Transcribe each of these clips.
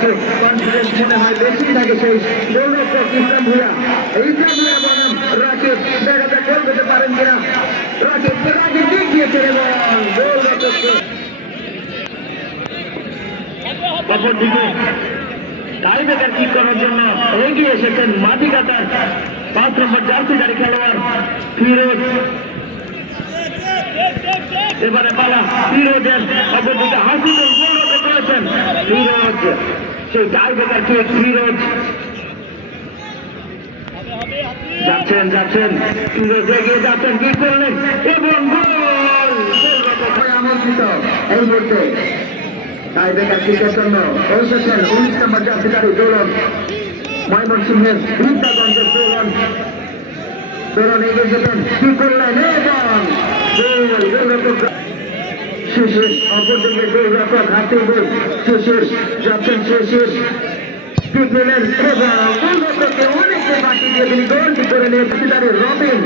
একটু কনফিডেন্স মনে হয়, বেশি থাকে সেই গোলরক্ষক ইসলাম ভুয়া ইসলাম ভুয়া বনাম রাকিব দেখা গোল করতে পারেন কিনা? রাকিব রাকিব দিক দিয়েছে এবং গোলরক্ষককে অপরদিকে টাইব্রেকার কিক করার জন্য এগিয়ে এসেছেন মাটি কাটার পাঁচ নম্বর জার্সিকারী খেলোয়াড় ফিরোজ। এবারে পালা ফিরোজের অপরদিকে করেছেন ফিরোজ সেই টাইব্রেকার কিক ফিরোজ যাচ্ছেন যাচ্ছেন। ফিরোজ এগিয়ে যাচ্ছেন কি করলেন এবং আমন্ত্রিত এই মুহূর্তে। টাইব্রেকার কিকের জন্য পৌঁছেছেন উনিশ নম্বর জাতিকারী দৌলন। ময়মনসিংহের বিদ্যাগঞ্জের দৌলন। দৌলন এগিয়ে যেতেন কি করলেন এবং শেষের যাচ্ছেন নিলেন এবং গোলরক্ষককে করে নিয়ে জাতিকারী রবিন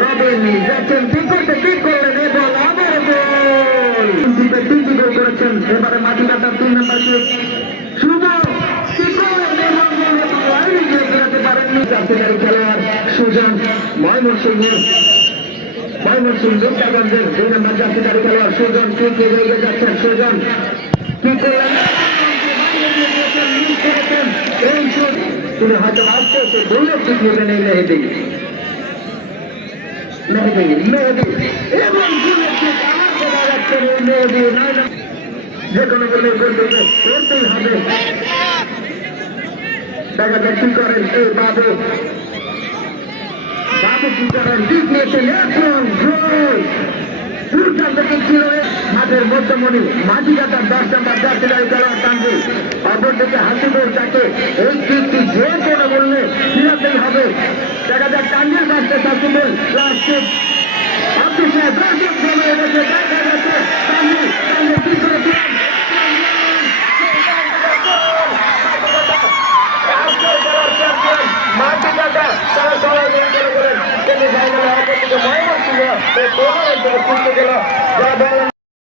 রবিন যাচ্ছেন ঠিক ঠিক করলেন এবং আবার গোল দ্বীপে তিনটি গোল করেছেন এবারে মাটি কাটার তিন নম্বর শুভ খেলোয়াড় ময়মনসিংহের ময়মনসিংহ দুর্গাগঞ্জের দুই নম্বর জাতিকারী খেলোয়াড় সুজন কি এগিয়ে যাচ্ছেন সুজন কি করলেন এই সুর তিনি হয়তো মেহেদি নয় যে কোনো বলে করতেই হবে দেখা যাক কি করেন এই বাবু দিক নিয়েছেন এখন গোল দুর্দান্ত কিক ছিল মাঠের মধ্যমণি কাটার দশ নম্বর তানজিল অপরদিকে হাসিবুল তাকে এই কিকটি যে কোনো বললে ফিরাতেই হবে? দেখা যাক তানজিল বাঁচতে হাসিবুল লাস্ট সময় এসেছে দেখা যাচ্ছে তানজিল তানজিল কি করে দিলেন মাটি কাটা তারা সবাই মিলে করে করেন তিনি ফাইনালে অপরদিকে